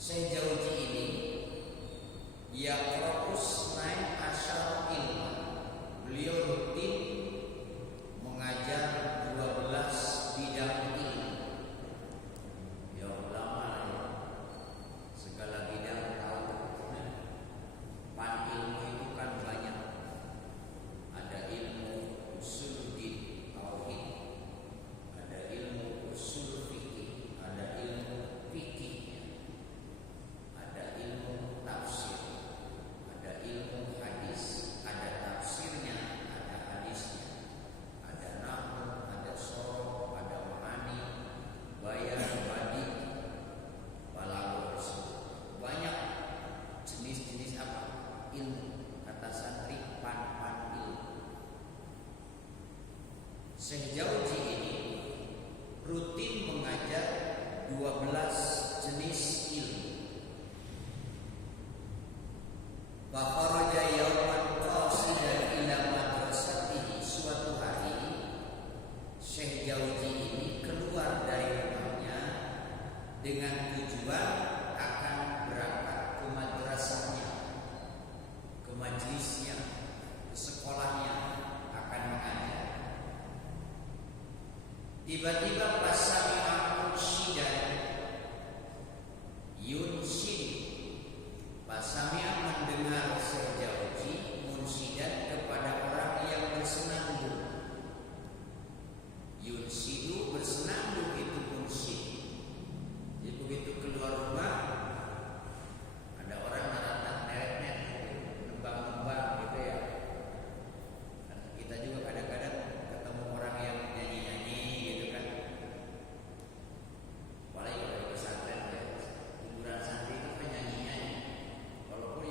Sejauh ini Yaqra'us naik asal ilmu. Beliau rutin mengajar 12 bidang ilmu. Ya ulama ya. Segala bidang tahu. Pan ilmu itu kan banyak. Ada ilmu usul din tauhid, ada ilmu usul fikih, ada ilmu fikih, ada ilmu tafsir, ada ilmu hadis, ada tafsirnya, ada hadisnya, ada nahwu, ada sorof, ada ma'ani, bayan, badi, balaghah. Banyak jenis-jenis apa? Ilmu. Kata santri pan ilmu. Sejauh ini rutin mengajar 12 jenis ilmu. Fakharaja yawman qasidan ila madrasatihi. Suatu hari Syekh Jauzi ini keluar dari rumahnya dengan tujuan akan berangkat ke madrasahnya, ke majlisnya, ke sekolahnya, akan mengajar. Tiba-tiba pasami'a munsyidan yunshid. Pasami'a mendengar Syekh Jauzi munsyidan kepada orang yang bersenandung. Yunshidu bersenandung itu munsyid. Jadi begitu keluar rumah ada orang naratan neret-neret, nembang-nembang gitu ya. Kita juga kadang-kadang ketemu orang yang nyanyi-nyanyi gitu kan. Apalagi kalau di pesantren ya, hiburan santri itu kan nyanyi-nyanyi. Walaupun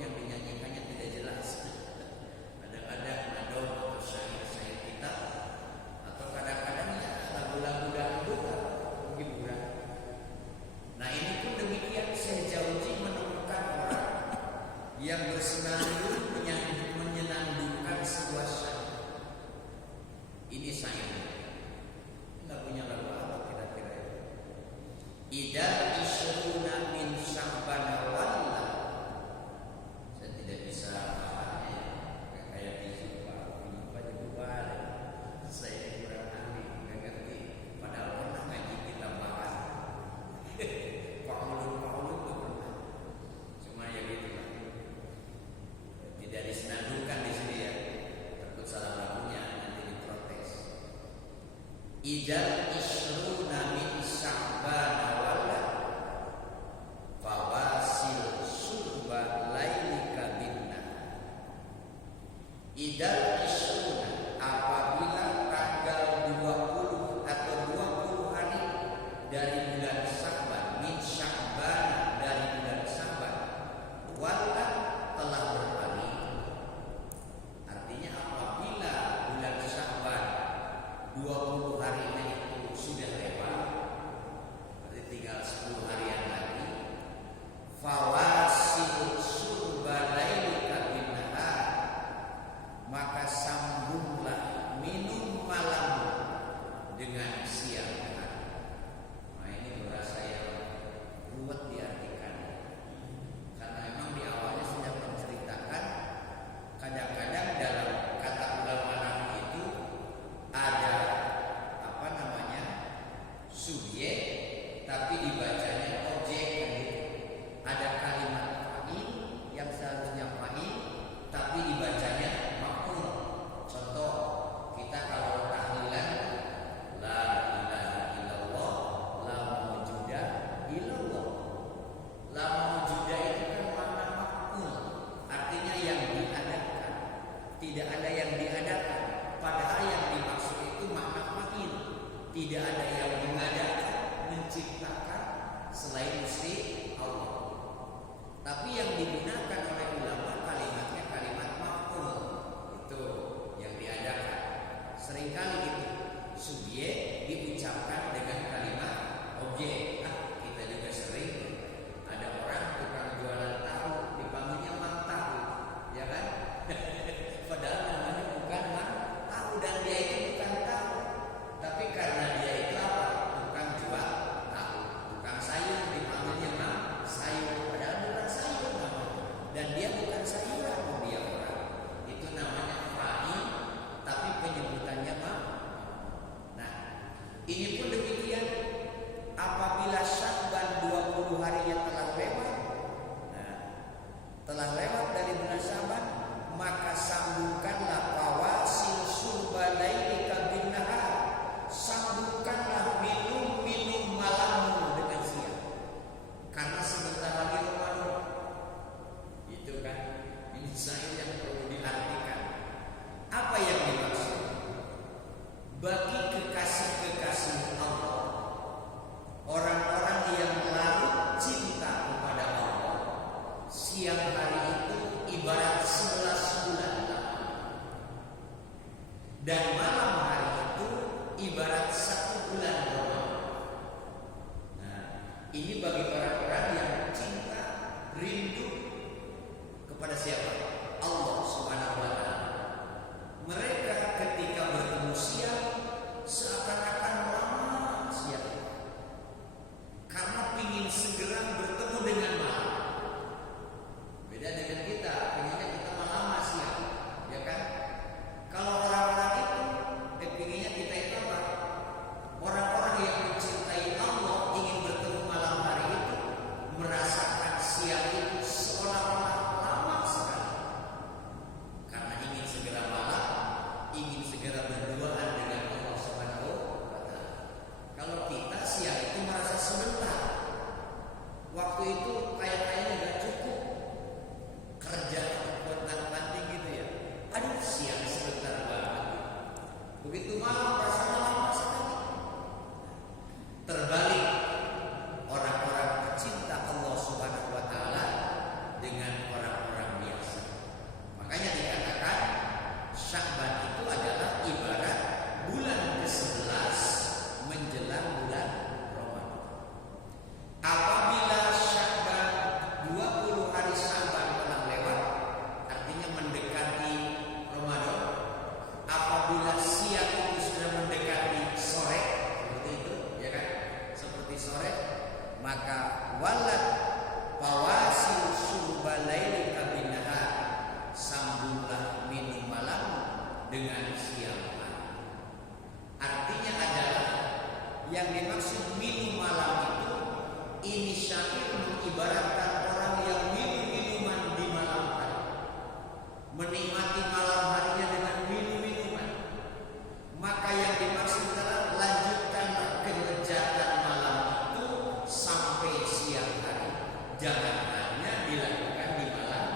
dilakukan di malam.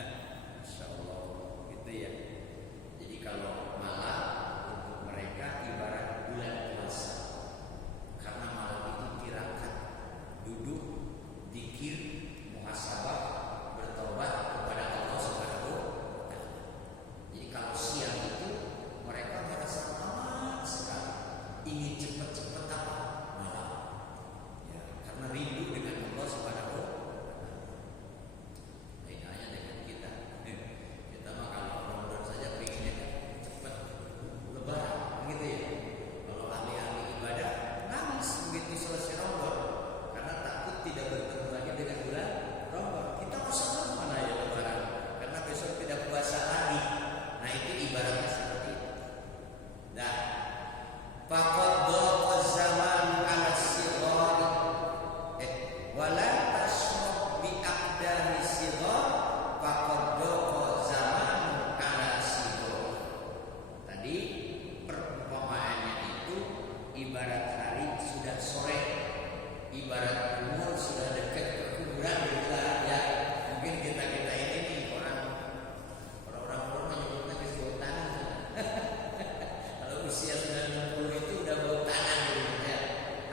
Masya Allah, gitu ya. Jadi kalau malam untuk mereka ibarat bulan puasa, karena malam itu tirakat, duduk, zikir, muhasabah, bertobat kepada Allah Subhanahu wa Ta'ala. Jadi kalau siang itu mereka merasa lama sekali, ingin cepat-cepat apa? Malam. Ya, karena rindu dengan Allah Subhanahu wa Ta'ala. Bedanya dengan kita. Kita mah kalau Ramadan saja pengennya cepat lebaran, gitu ya. Kalau ahli-ahli ibadah nangis begitu selesai Ramadan karena takut tidak bertemu lagi dengan bulan Ramadan. Kita masa mana ya lebaran? Karena besok tidak puasa lagi. Nah itu ibaratnya seperti itu. Nah, faqad dhaqa zaman ala sighar wala tashrab bi aqdami sighar faqad dhaqa zaman ala sighar. Tadi perumpamaannya itu ibarat hari sudah sore, ibarat umur sudah dekat ke kuburan juga ya. Mungkin kita ini nih orang menyebutnya kesultan. Kalau usia sudah 60 itu udah bau tanah gitu ya.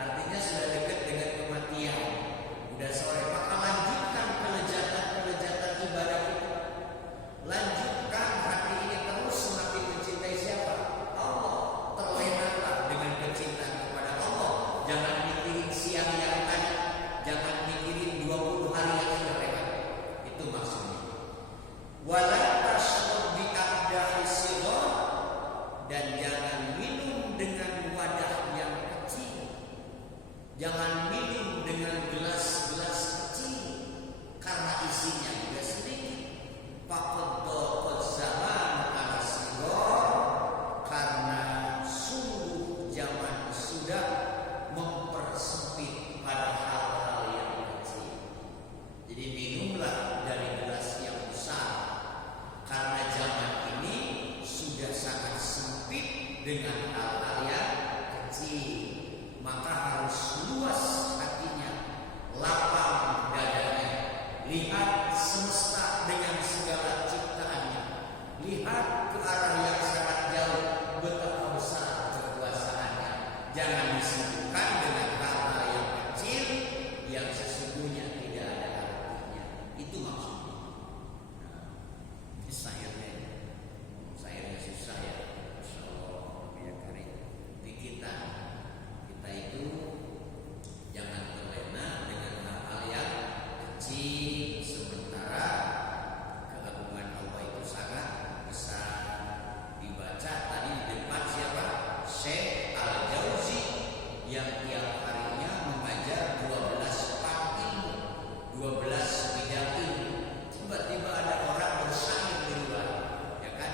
Artinya sudah dekat dengan kematian. Udah sore, maka lanjutkan kelezatan ibadah itu. Lanjutkan hati ini terus semakin mencintai siapa? Allah. Terlenaklah dengan kecintaan kepada Allah. Jangan mikirin siang yang tadi, jangan mikirin 20 hari yang sudah lewat. Itu maksudnya. Wala tashrab bi aqdahi sighar, dan jangan minum dengan wadah yang kecil. Jangan minum dengan gelas-gelas kecil karena isinya juga sedikit. Faqad dhaqa zaman ala sighar, karena sungguh zaman sudah mempersempit pada hal-hal yang kecil. Jadi minumlah dari gelas yang besar, karena zaman ini sudah sangat sempit dengan hal-hal yang kecil. Maka harus luas hatinya, lapang dadanya. Lihat semesta dengan segala ciptaannya. Lihat ke arah yang sangat jauh, betapa besar kekuasaannya. Jangan disibukkan dengan hal-hal yang kecil yang sesungguhnya tidak ada artinya. Itu maksudnya. Ini sairnya susah ya. Masya Allah, ya karim. Di kita itu jangan terlena dengan hal-hal yang kecil, sementara keagungan Allah itu sangat besar. Dibaca tadi di depan siapa? Syekh Al-Jauzi yang tiap harinya mengajar 12 part ilmu, 12 bidang ilmu. Tiba-tiba ada orang bersaing di luar, ya kan?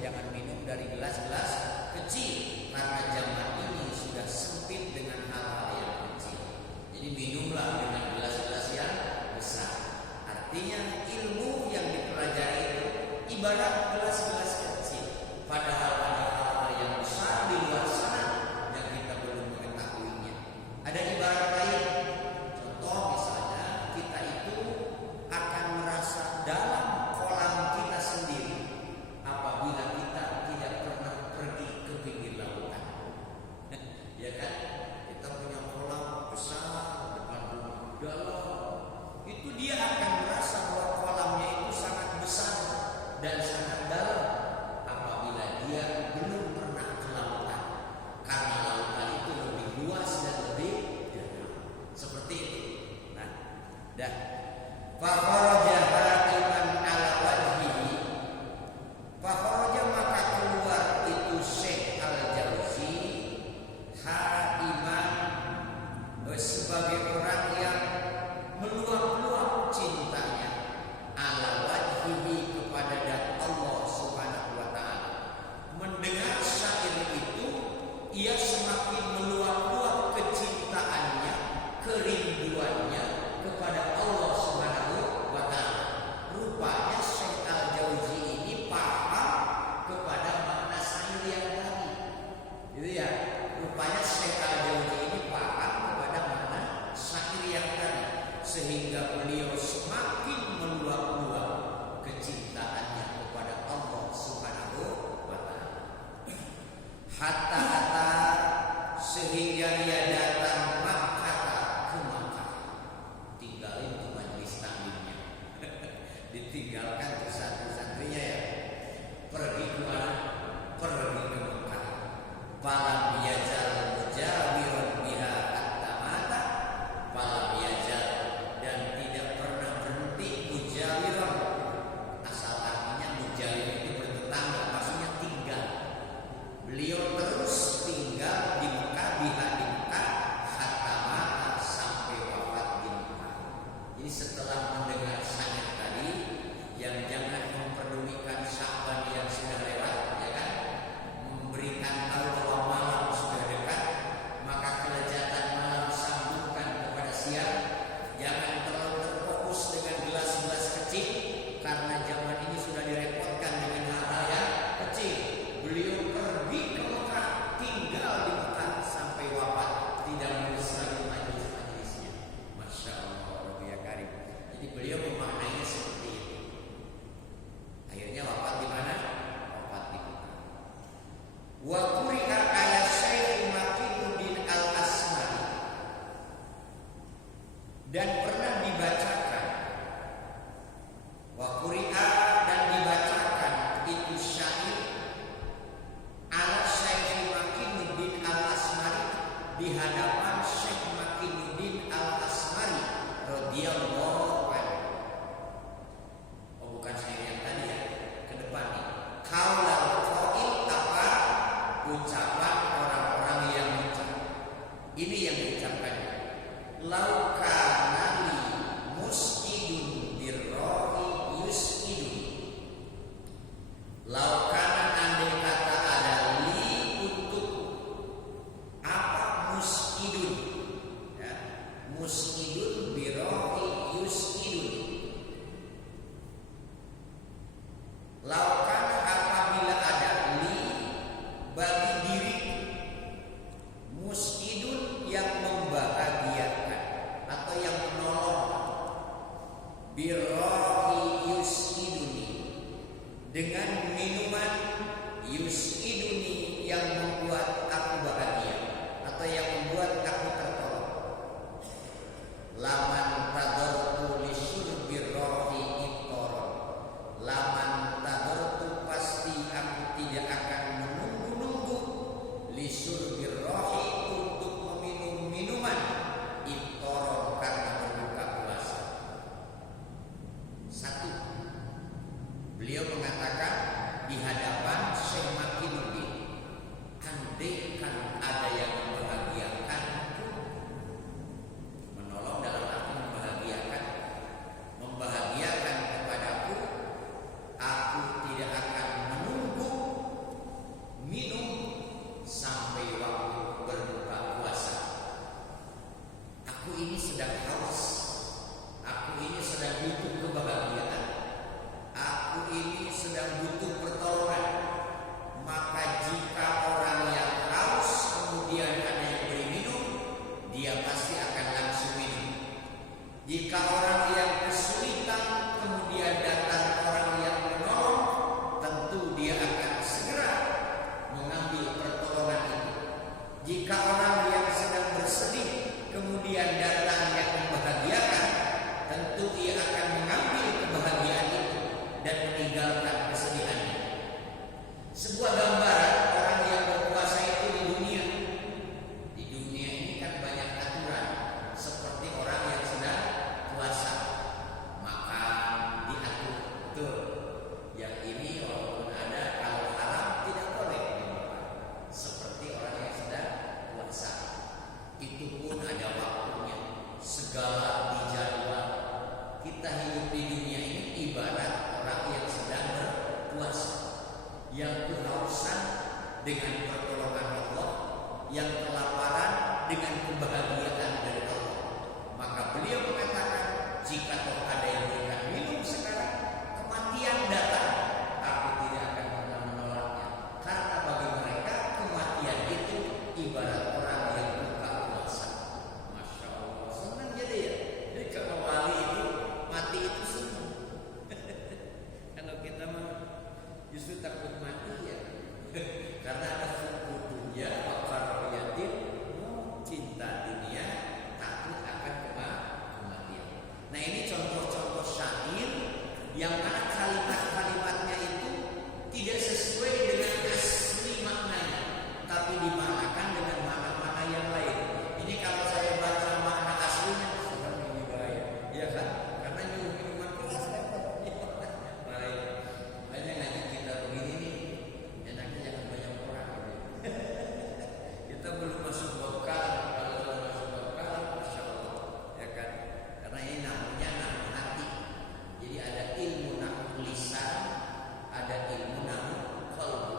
Jangan minum dari gelas-gelas kecil, karena zaman ini sudah sempit dengan hal-hal yang kecil. Jadi minumlah dengan gelas-gelas yang besar. Artinya ilmu yang dipelajari itu ibarat gelas-gelas kecil, padahal ada hal-hal yang besar di luar sana yang kita belum mengetahuinya. Ada ibarat lain, contoh misalnya kita itu akan merasa dalam kolam kita sendiri apabila kita tidak pernah pergi ke pinggir lautan. Ya kan? Kita punya kolam besar depan rumah dalam. Itu dia akan merasa bahwa kolamnya itu sangat besar dan sangat dalam apabila dia belum pernah ke lautan. Karena lautan itu lebih luas dan lebih dalam. Seperti itu. Nah, dah. Fakharaja haiman ala wajhihi. Fakharaja, maka keluar itu Syekh Al-Jauzi haiman, sebagai orang yang meluap-luap cintanya ala wajhihi, kepada dan Allah Subhanahu wa Ta'ala. Mendengar syair itu, ia semakin meluap-luap kecintaannya, kerinduannya kepada Allah Subhanahu wa sehingga beliau semakin meluap-luap kecintaannya kepada Allah Subhanahu wa taala. Hatta sehingga dia datang Makkah ke Makkah, tinggalin tuh majelis taklimnya, ditinggalkan tuh santri-santrinya ya, pergi ke mana? Pergi ke Makkah. Falam yazal mujawiran biha hatta mata, falam yazal, dan tidak pernah berhenti mujawiran. Asal artinya mujawir itu bertetangga, maksudnya tinggal. Beliau terus tinggal di Mekah, biha di Mekah, hatta mata, sampai wafat di Mekah. Jadi setelah mendengar sanad tadi yang jangan memperdulikan Sya'ban yang sudah lewat, ya kan, memberikan tahu bahwa malam sudah dekat, maka kelezatan malam sambungkan kepada siang. Jangan terlalu terfokus dengan gelas-gelas kecil, karena zaman ini sudah direpotkan dengan hal-hal yang kecil. Beliau pergi ke Mekah, tinggal di Mekah sampai wafat, tidak mengurus lagi majelis-majelisnya. Masya Allah, ya karim. Jadi beliau memaknainya seperti itu. Akhirnya wafat di mana? Wafat di Mekah. Wa quri'a ala Syekh Makinuddin Al-Asmari, dan pernah dibacakan, wa quri'a, dan dibacakan itu syair ala Syekh Makinuddin Al-Asmari, di hadapan Syekh Makinuddin Al-Asmari radhiyallahu anhu. Oh, bukan syair yang tadi ya, ke depan nih. Qaulal qail, apa ucapan orang-orang yang mengucap. Ini yang diucapkan. Lau kana li mus'idun birrahi yus'idun. Lau kana, andai kata ada li untuk apa mus'idun, ya, mus'idun birrahi yus'idun. Lau kana, apabila ada li bagi diri, mus'idun yang membahagiakan atau yang menolong, birrahi yus'iduni, dengan minuman yus'iduni yang membuat aku bahagia atau yang membuat aku tertolong. Laman tadartu li syurbir rahi iftaran. Laman tadartu, pasti aku tidak akan menunggu-nunggu, li syurbir rahi, untuk meminum minuman, iftaran, karena berbuka puasa. Satu, beliau mengatakan di hadapan Syekh Makinuddin, andai kan ada yang membahagiakanku, menolong dalam arti membahagiakan kepadaku, aku tidak akan menunggu minum sampai waktu berbuka puasa. Aku ini sedang haus, aku ini sedang butuh kebahagiaan, aku ini sedang butuh pertolongan. Maka jika orang yang haus kemudian ada yang beri minum, dia pasti akan langsung minum. Jika orang yang kesulitan kemudian datang orang yang menolong, tentu dia akan segera mengambil pertolongan itu. Jika orang yang sedang bersedih kemudian datang yang membahagiakan, tentu ia akan mengambil kebahagiaan itu dan meninggalkan kesedihannya. Sebuah gambaran orang yang berpuasa itu di dunia. Di dunia ini kan banyak aturan, seperti orang yang sedang puasa Nah ini contoh-contoh syair yang mana kalimat-kalimatnya itu tidak sesuai dengan asli maknanya, tapi dimanakan dengan makna-makna yang lain. Ini kalau saya baca makna aslinya, sudah ini bahaya, ya kan? Karena nyuruh minuman keras kan? Bahaya. Banyak ngaji kita begini nih, enaknya jangan banyak orang. Kita belum masuk lokal, kalau sudah masuk lokal, masya Allah, ya kan? Karena ini namanya nahu hati. Jadi ada ilmu nahu lisan, ada ilmu nahu qalbu.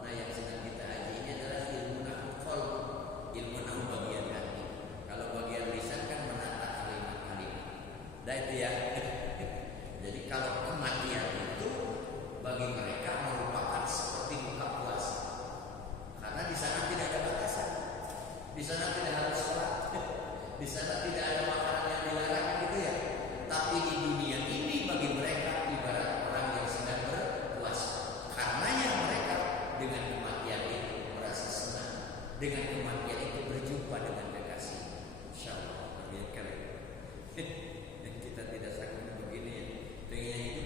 Nah yang sedang kita aji ini adalah ilmu nahu qalbu, ilmu nahu bagian hati. Kalau bagian lisan kan menata kalimat-kalimat. Nah itu ya. Jadi kalau kematian itu bagi mereka merupakan seperti buka puasa, karena di sana tidak ada batasan, di sana tidak harus sholat, di sana tidak ada makanan yang dilarang gitu ya. Tapi di dunia ini bagi mereka ibarat orang yang sedang berpuasa. Karenanya mereka dengan kematian itu merasa senang, dengan kematian itu berjumpa dengan kekasih. Insya Allah, amin kalian. Kita tidak sanggup begini ya. Pengennya itu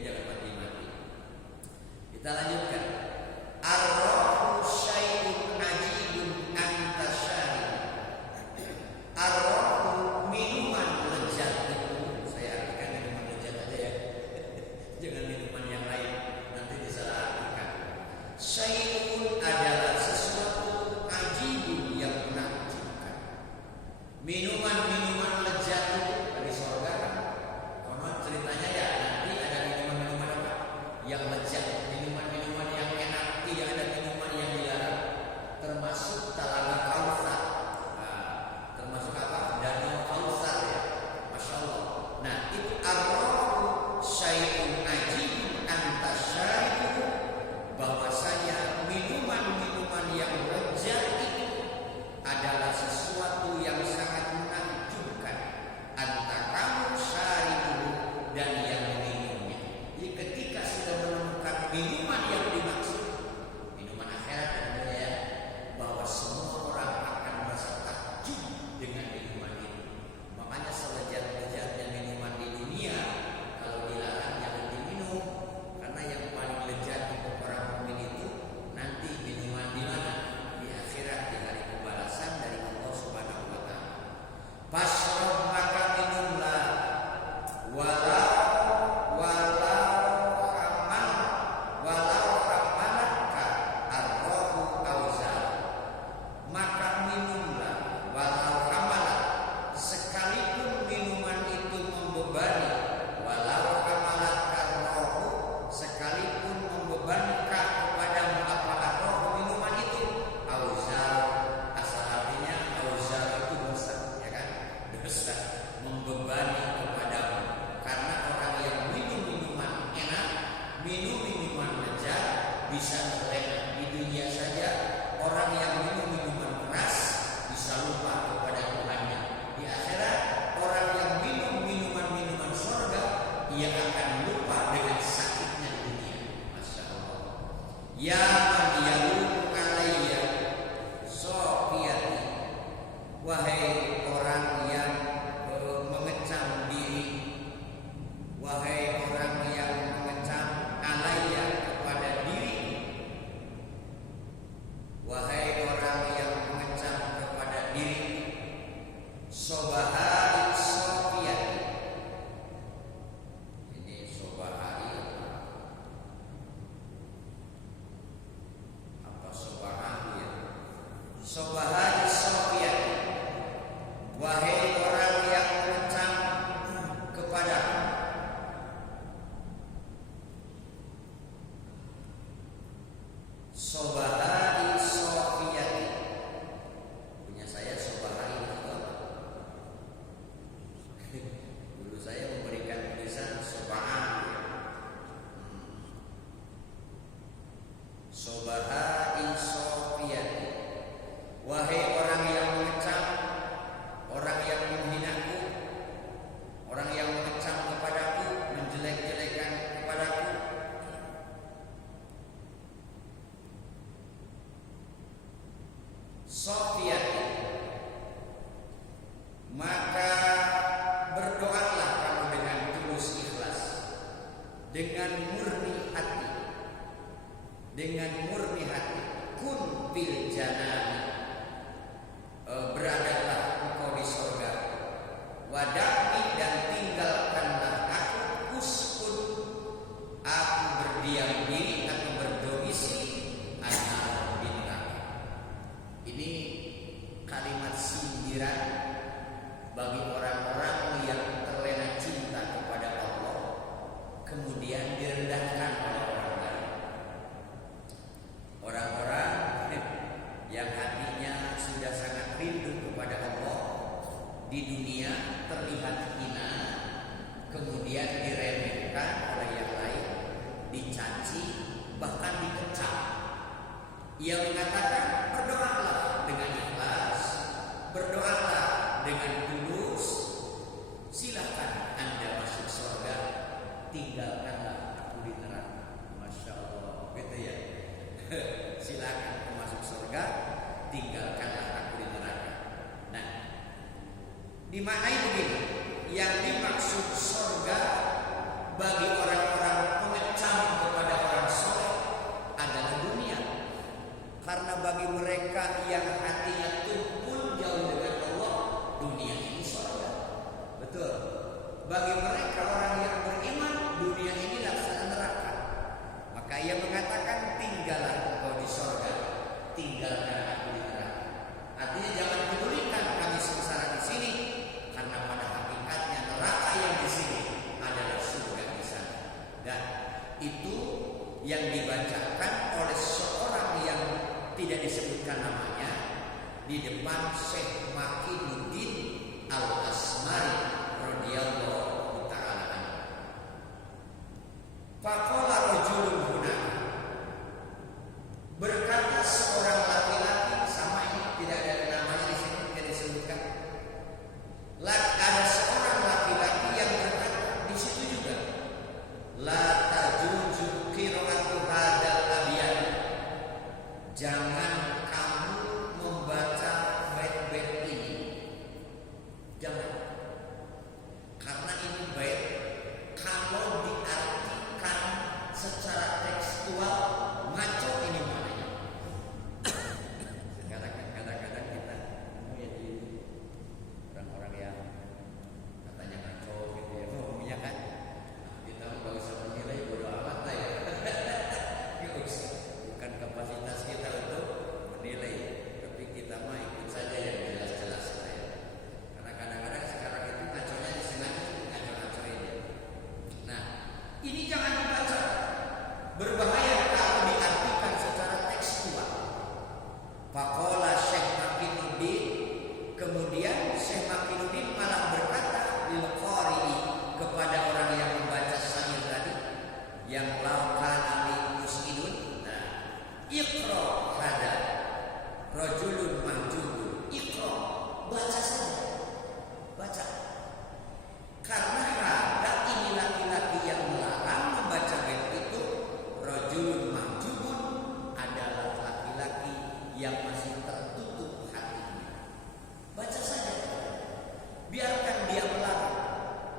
dengan murni hati, kun fil janah, beradalah engkau di surga, wada'ni dan tinggalkanlah aku, uskun aku berdiam diri atau berdomisili di neraka. Ini kalimat sindiran bagi orang-orang yang terlena cinta kepada Allah kemudian direndahkan oleh orang lain. Orang-orang yang hatinya sudah sangat rindu kepada Allah di dunia terlihat hina, kemudian diremehkan oleh yang lain, dicaci, bahkan dikecam. Ia mengatakan, berdoalah dengan ikhlas, berdoalah dengan tulus, silakan Anda masuk surga, tinggalkanlah aku di neraka. Masya Allah, gitu ya. Silakan masuk surga, tinggalkanlah aku di neraka. Nah, dimaknai begini, yang dimaksud surga bagi orang-orang pengecam kepada orang soleh adalah dunia. Karena bagi mereka yang hatinya tumpul jauh dengan Allah, dunia ini surga. Betul. Bagi mereka orang yang beriman, dunia ini laksana neraka. Maka ia mengatakan, tinggallah engkau di surga, tinggalkan aku di neraka. Artinya jangan pedulikan kami sengsara di sini, karena pada hakikatnya neraka yang di sini adalah surga di sana. Dan itu yang dibacakan oleh seorang yang tidak disebutkan namanya di depan Syekh Makinuddin Al-Asmari radhiyallahu ta'ala anhu. Faqala rajulun huna, berkata seorang laki-laki, sama ini tidak ada namanya di sini, tidak disebutkan. Ada seorang laki-laki yang berkata di situ juga, la tajuzu qira'atu hadzal abyan, jangan kamu membaca bait-bait ini, jangan, karena ini bait kalau diartikan secara tekstual ngaco ini maknanya. Kadang-kadang kita ya di orang-orang yang katanya ngaco gitu ya, ngomongnya kan, kita nggak usah menilai, bodo amat lah ya. Nggak usah, bukan kapasitas kita untuk menilai, tapi kita mah ikut saja yang jelas-jelas ya. Karena kadang-kadang sekarang itu ngaconya disengaja, ngaco-ngacoin ya. Nah, ini jangan dibaca, berbahaya kalau diartikan secara tekstual. Faqala Syekh Makinuddin, kemudian Syekh Makinuddin malah berkata lil qari'i, kepada orang yang membaca syair tadi, yang laukan ali muskinun, nah, iqra hada rajulun mahjubun, iqra, baca saja, baca. Karena ada ini laki-laki yang melarang membaca bait itu, rajulun mahjubun, adalah laki-laki yang masih tertutup hatinya. Baca saja, biarkan dia melarang.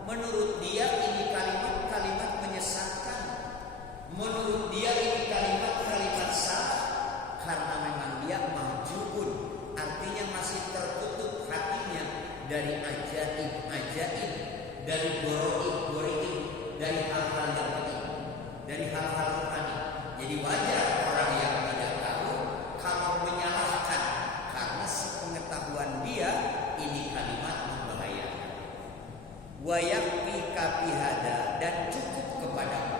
Menurut dia ini kalimat-kalimat menyesatkan, menurut dia ini kalimat-kalimat salah, karena memang dia mahjubun, artinya masih tertutup hatinya dari ajaib-ajaib, dari goroib-goroib, dari hal-hal yang penting, dari hal-hal rohani. Jadi wajar orang yang tidak tahu kalau menyalahkan, karena sepengetahuan dia ini kalimat membahayakan. Wa yakfika bihada, dan cukup kepadamu.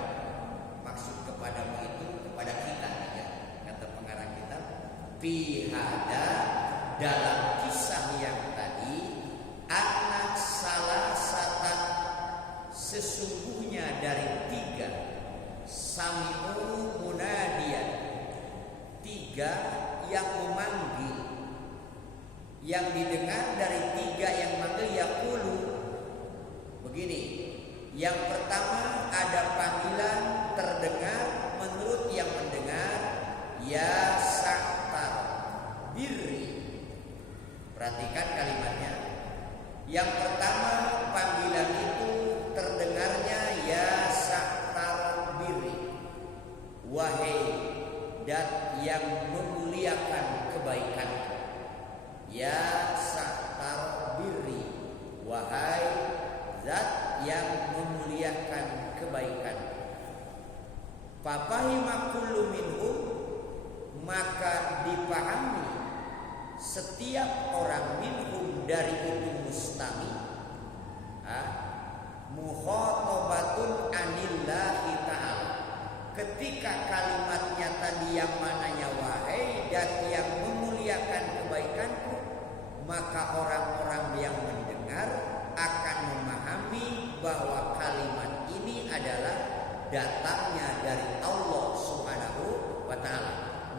Maksud kepadamu itu kepada kita ya, kata pengarang kitab. Bihada, dalam kisah yang tadi, anak salah satan, sesungguhnya dari tiga, sami'u munadian, tiga yang memanggil, yang didengar dari tiga yang manggil, yaqulu, begini. Yang pertama ada panggilan terdengar menurut yang mendengar, ya saktar birri. Perhatikan kalimatnya. Yang pertama panggilan itu terdengarnya ya saktar memuliakan kebaikan. Fafahima kullu minhum, maka dipahami setiap orang minhum dari itu mustami, mukhatabatun anillahi ta'ala, ketika kalimatnya tadi yang mananya wahai dan yang memuliakan kebaikanku, maka orang-orang yang mendengar akan memahami bahwa kalimat ini adalah datangnya dari Allah Subhanahu wa ta'ala.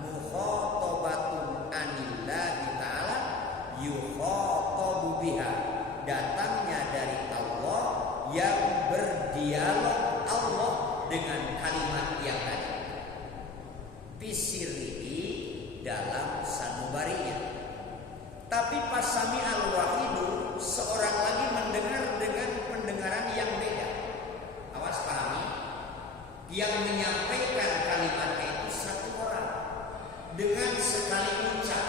Mukhatabatun anillahi ta'ala yukhatabu biha, datangnya dari Allah yang berdialog Allah dengan kalimat yang tadi. Pisirihi, dalam sanubarinya. Tapi pas sami al-wahidu, seorang lagi mendengar dengan pendengaran yang beda. Awas pahami, yang menyampaikan kalimatnya itu satu orang dengan sekali ucap,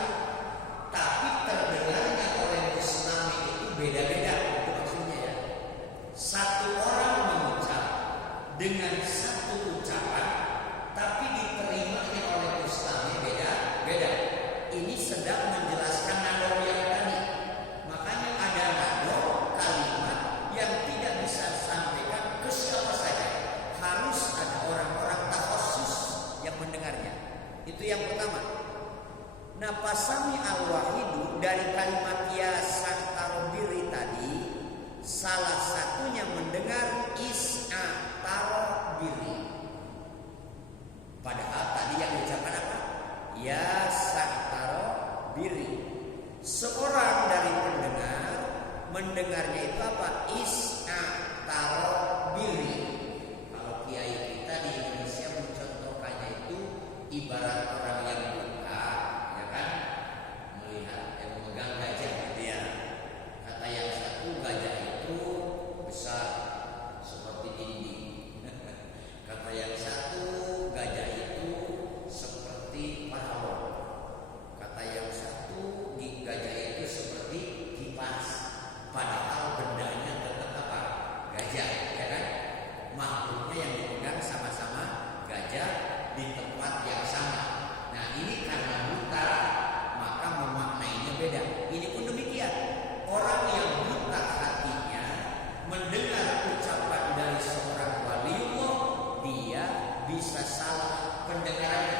tapi terdengarnya oleh Muslimi itu beda-beda. Itu maksudnya ya. Satu orang mengucap dengan satu ucapan, tapi diterimanya oleh Muslimi beda-beda. Ini sedang menjelaskan nado yang tadi. Makanya ada nado kalimat yang tidak bisa disampaikan ke siapa saja. Harus ada orang-orang takhusus yang mendengarnya. Itu yang pertama. Nah, pasami al-wahidu dari kalimat ya santarobiri tadi, salah satunya mendengar is'a tarobiri. Padahal tadi yang diucapkan apa? Ya santarobiri. Seorang dari pendengar mendengarnya itu apa? Is'a tarobiri. Kiai kita di Indonesia mencontohkannya itu ibarat orang yang buta, ya kan, melihat yang memegang gajah gitu ya. Kata yang satu, gajah itu besar seperti dinding. Kata yang satu, gajah itu seperti pahlawan. Kata yang satu, gajah itu seperti kipas. Padahal bendanya tetap apa? Gajah, ya kan? Makhluknya yang dipegang sama-sama gajah di tempat yang sama. Nah, ini karena buta, maka memaknainya beda. Ini pun demikian. Orang yang buta hatinya mendengar ucapan dari seorang waliullah, dia bisa salah pendengarannya.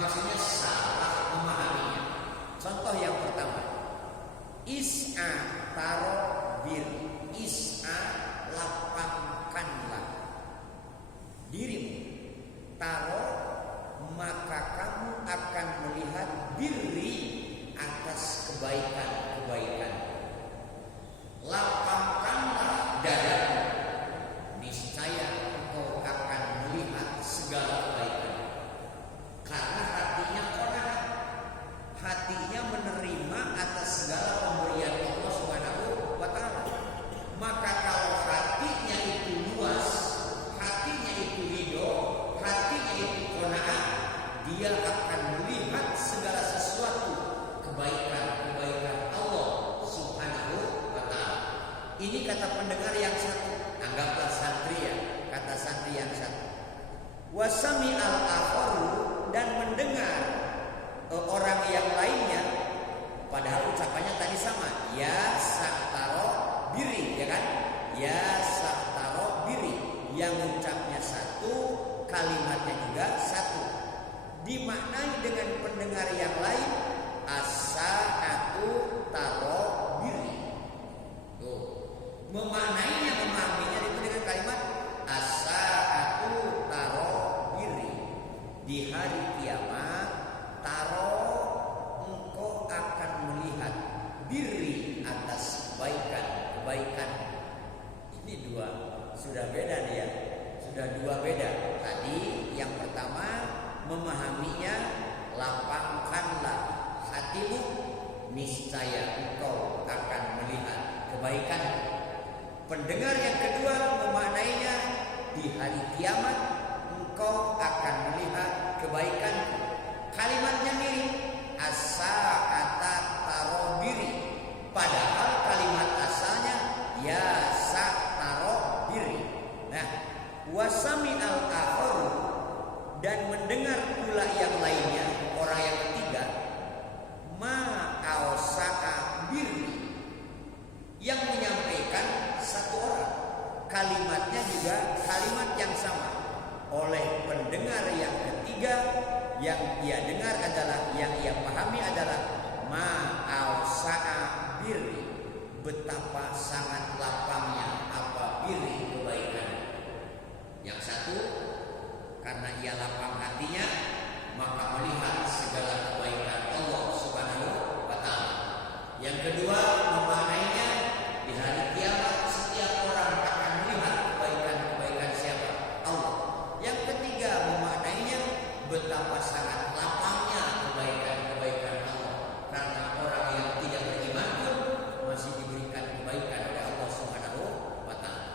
Maksudnya salah memahaminya. Contoh yang pertama, is'a tarobir, is'a lapangkanlah dirimu, taruh maka kamu akan melihat birri atas kebaikan-kebaikan. Lapangkanlah dadamu, niscaya engkau akan melihat segala kebaikan. Karena hatinya qanaah, hatinya menerima atas segala pemberian Allah Subhanahu wa ta'ala. Maka kalau hatinya itu luas, hatinya itu ridho, hatinya itu qanaah, dia akan melihat segala sesuatu kebaikan-kebaikan Allah Subhanahu wa ta'ala. Ini kata pendengar yang satu, anggaplah santri ya, kata santri yang satu. Wasami al-akharu, dan mendengar orang yang lainnya, padahal ucapannya tadi sama, ya saktaro biri, ya kan? Ya saktaro biri, yang ucapnya satu, kalimatnya juga satu. Dimaknai dengan pendengar yang lain, as-sa'atu tarobiri. Tuh, memaknainya, memahaminya itu dengan kalimat as-sa'atu tarobiri. Di hari kiamat, engkau akan melihat biri atas kebaikan. Ini dua, sudah beda nih ya. Sudah dua beda. Tadi yang pertama memahaminya, lapangkanlah hatimu, niscaya engkau akan melihat kebaikan. Pendengar yang kedua memaknainya, di hari kiamat engkau akan melihat kebaikan. Kalimatnya mirip, as-sa'ata tarobiri, padahal kalimat asalnya ya sa tarobiri. Nah, wasami al-akhar, dan mendengar pula yang lainnya, orang yang ketiga, ma'ausa'a birri, yang menyampaikan satu orang, kalimatnya juga kalimat yang sama oleh pendengar yang ketiga. Yang ia dengar adalah, yang ia pahami adalah ma'ausa'a birri, betapa sangat lapangnya apa birri, kebaikan. Yang satu, karena ia lapang hatinya, maka melihat segala kebaikan Allah Subhanahu wa ta'ala. Yang kedua, memaknainya di hari kiamat setiap orang akan melihat kebaikan-kebaikan siapa? Allah. Yang ketiga, memaknainya betapa sangat lapangnya kebaikan-kebaikan Allah, karena orang yang tidak beriman pun masih diberikan kebaikan oleh Allah Subhanahu wa ta'ala.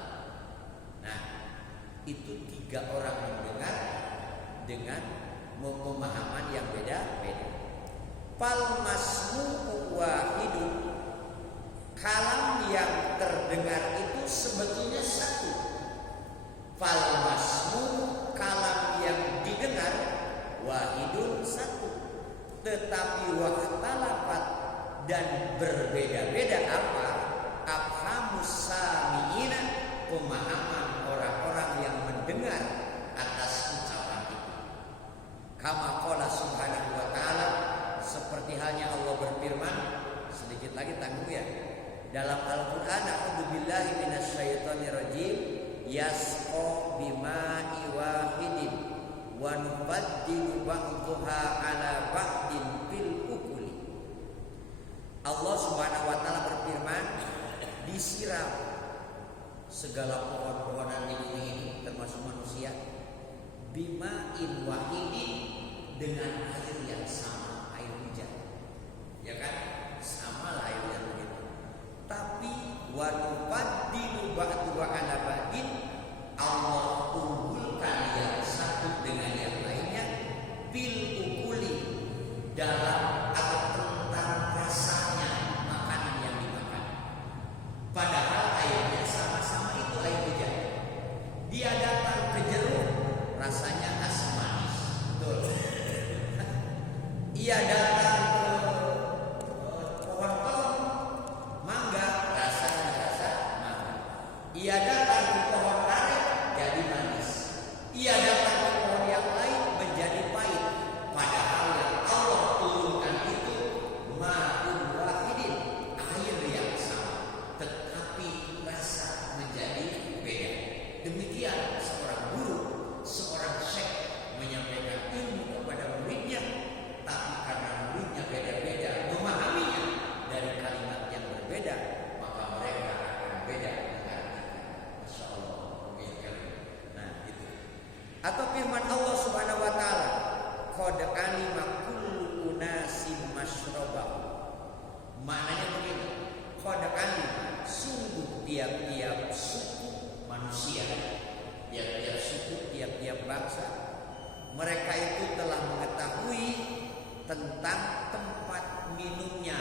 Nah, itu tiga orang mendengar dengan pemahaman yang beda-beda. Fal masmu'u wahidun, kalam yang terdengar itu sebetulnya satu. Fal masmu'u, kalam yang didengar, wahidun, satu. Tetapi wahtalafat, dan berbeda-beda apa? Afhamus sami'ina, pemahaman orang-orang yang mendengar atas ucapan itu. Kama qala subhanahu wa ta'ala, seperti halnya Allah berfirman, sedikit lagi tangguh ya, dalam Al-Quran, a'udzubillahi minasyaitonir rajim, yasqa bima'i wahidin wa nubaddilu ba'daha ala ba'din fil ukuli. Allah Subhanahu wa ta'ala berfirman, disiram segala pohon-pohonan di bumi ini termasuk manusia bima'in wahidin, dengan air yang sama, air hujan, ya kan, sama lah air hujan begitu. Tapi wa nubaddilu ba'daha ala ba'din, Allah unggulkan yang satu dengan yang lainnya bil ukuli, dalam atau tentang rasanya makanan yang dimakan. Padahal airnya sama-sama itu air hujan. Dia datang ke jeruk, rasanya asam manis, betul. Ia datang ke pohon mangga, rasanya rasa mangga. Ia datang ke pohon karet, jadi manis. Ia datang ke pohon yang lain, menjadi pahit. Padahal yang Allah turunkan itu ma'un wahidin, air yang sama, tetapi rasa menjadi beda. Demikian seorang guru, seorang syekh menyampaikan ilmu kepada muridnya, tapi karena muridnya beda-beda memahaminya dari kalimat yang berbeda, maka mereka akan beda mengartikan. Masya Allah. Nah, itu. Atau firman Allah Subhanahu wa ta'ala, qad alima kullu unasin masyrabahum. Maknanya begini, qad alima, sungguh tiap-tiap suku manusia, tiap-tiap suku, tiap-tiap bangsa, mereka itu telah mengetahui tentang tempat minumnya